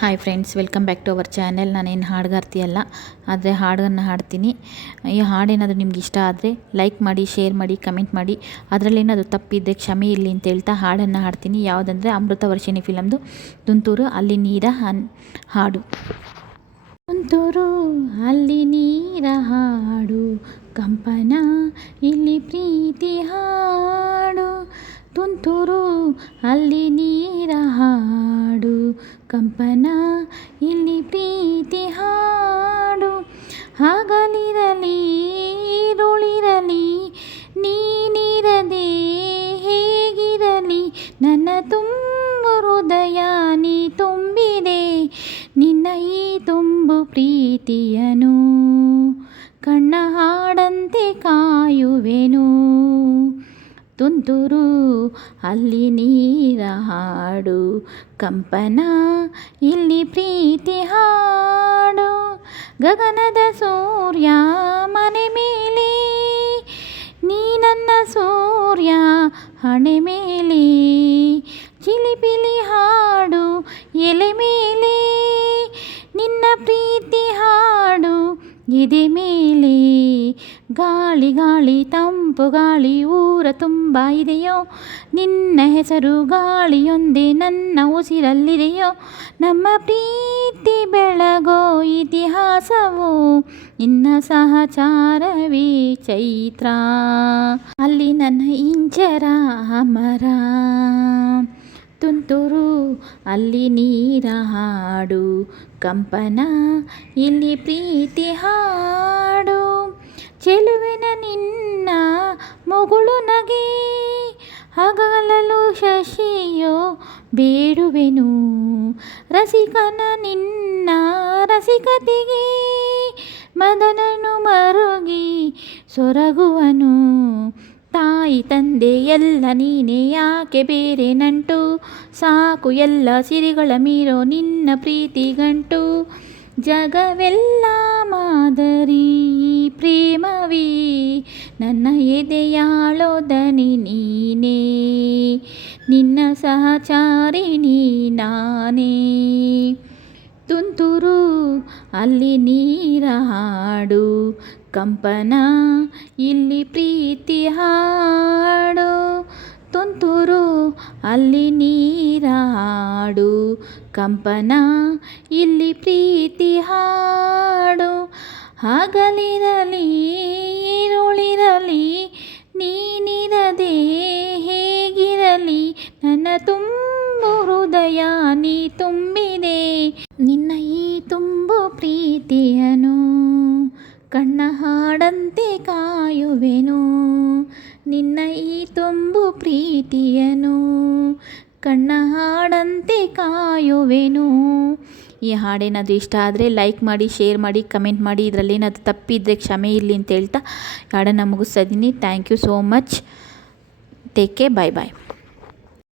Hi friends, welcome back to our channel. ನಾನೇನು ಹಾಡುಗಾರ್ತಿ ಅಲ್ಲ, ಆದರೆ ಹಾಡನ್ನು ಹಾಡ್ತೀನಿ. ಈ ಹಾಡೇನಾದರೂ ನಿಮ್ಗೆ ಇಷ್ಟ ಆದರೆ ಲೈಕ್ ಮಾಡಿ, ಶೇರ್ ಮಾಡಿ, ಕಮೆಂಟ್ ಮಾಡಿ. ಅದರಲ್ಲೇನಾದರೂ ತಪ್ಪಿದ್ದರೆ ಕ್ಷಮೆ ಇರಲಿ ಅಂತ ಹೇಳ್ತಾ ಹಾಡನ್ನು ಹಾಡ್ತೀನಿ. ಯಾವುದಂದರೆ ಅಮೃತವರ್ಷಿಣಿ ಫಿಲಮ್ದು ತುಂತುರು ಅಲ್ಲಿ ನೀರ ಹಾಡು. ತುಂತುರು ಅಲ್ಲಿ ನೀರ ಹಾಡು, ಕಂಪನ ಇಲ್ಲಿ ಪ್ರೀತಿ ಹಾಡು. ತುಂತುರು ಅಲ್ಲಿ ನೀರ ಹಾಡು, ಕಂಪನ ಇಲ್ಲಿ ಪ್ರೀತಿ ಹಾಡು. ಹಗಲಿರಲಿ ಇರುಳಿರಲಿ ನೀನಿರದೆ ಹೇಗಿರಲಿ, ನನ್ನ ತುಂಬು ಹೃದಯ ನೀ ತುಂಬಿದೆ. ನಿನ್ನ ಈ ತುಂಬು ಪ್ರೀತಿಯನು ಕಣ್ಣ ಹಾಡಂತೆ ಕಾಯುವೆನು. ತುಂತುರು ಅಲ್ಲಿ ನೀರ ಹಾಡು, ಕಂಪನ ಇಲ್ಲಿ ಪ್ರೀತಿ ಹಾಡು. ಗಗನದ ಸೂರ್ಯ ಮನೆ ಮೇಲೆ, ನೀ ನನ್ನ ಸೂರ್ಯ ಹಣೆ ಮೇಲೆ. ಚಿಲಿಪಿಲಿ ಹಾಡು ಎಲೆ ಮೇಲೆ, ನಿನ್ನ ಪ್ರೀತಿ ಹಾಡು ಎದೆ ಮೇಲೆ. ಗಾಳಿ ಗಾಳಿ ತಂಪು ಗಾಳಿ ಊರ ತುಂಬ ಇದೆಯೋ, ನಿನ್ನ ಹೆಸರು ಗಾಳಿಯೊಂದೇ ನನ್ನ ಉಸಿರಲ್ಲಿದೆಯೋ. ನಮ್ಮ ಪ್ರೀತಿ ಬೆಳಗೋ ಇತಿಹಾಸವೋ, ನಿನ್ನ ಸಹಚಾರವೇ ಚೈತ್ರ. ಅಲ್ಲಿ ನನ್ನ ಇಂಚರ ಅಮರ. ತುಂತುರು ಅಲ್ಲಿ ನೀರ ಹಾಡು, ಕಂಪನ ಇಲ್ಲಿ ಪ್ರೀತಿ ಹಾಡು. ಚೆಲುವಿನ ನಿನ್ನ ಮುಗುಳು ನಗೆ, ಹಗಲಲು ಶಶಿಯೋ ಬೇಡುವೆನು. ರಸಿಕನ ನಿನ್ನ ರಸಿಕತೆಗೆ, ಮದನನು ಮರುಗಿ ಸೊರಗುವನು. ತಾಯಿ ತಂದೆ ಎಲ್ಲ ನೀನೇ, ಯಾಕೆ ಬೇರೆ ನಂಟು. ಸಾಕು ಎಲ್ಲ ಸಿರಿಗಳ ಮೀರೋ ನಿನ್ನ ಪ್ರೀತಿ ಗಂಟು. ಜಗವೆಲ್ಲ ಮಾದರಿ ಪ್ರೇಮವೇ, ನನ್ನ ಎದೆಯಾಳೋ ದನಿ ನೀನೇ. ನಿನ್ನ ಸಹಚಾರಿಣಿ ನಾನೇ. ತುಂತುರು ಅಲ್ಲಿ ನೀರ ಹಾಡು, ಕಂಪನ ಇಲ್ಲಿ ಪ್ರೀತಿ ಹಾಡು. ತುಂತುರು ಅಲ್ಲಿ ನೀರ ಹಾಡು, ಕಂಪನ ಇಲ್ಲಿ ಪ್ರೀತಿ ಹಾಡು. ಹಗಲಿರಲಿ ಇರುಳಿರಲಿ ನೀನಿರದೆ ಹೇಗಿರಲಿ, ನನ್ನ ತುಂಬು ಹೃದಯ ನೀ ತುಂಬಿದೆ. ನಿನ್ನ ಈ ತುಂಬು ಪ್ರೀತಿಯನು ಕಣ್ಣ ಹಾಡಂತೆ ಕಾಯುವೆನು. ನಿನ್ನ ಈ ತುಂಬು ಪ್ರೀತಿಯನು ಕಣ್ಣ ಹಾಡಂತೆ ಕಾಯುವೆನು. ಈ ಹಾಡೇನಾದರೂ ಇಷ್ಟ ಆದರೆ ಲೈಕ್ ಮಾಡಿ, ಶೇರ್ ಮಾಡಿ, ಕಮೆಂಟ್ ಮಾಡಿ. ಇದರಲ್ಲೇನಾದರೂ ತಪ್ಪಿದ್ದರೆ ಕ್ಷಮೆ ಇರಲಿ ಅಂತ ಹೇಳ್ತಾ ಹಾಡನ್ನು ಮುಗಿಸ್ತಾ ಇದ್ದೀನಿ. Thank you so much. Take care. Bye bye.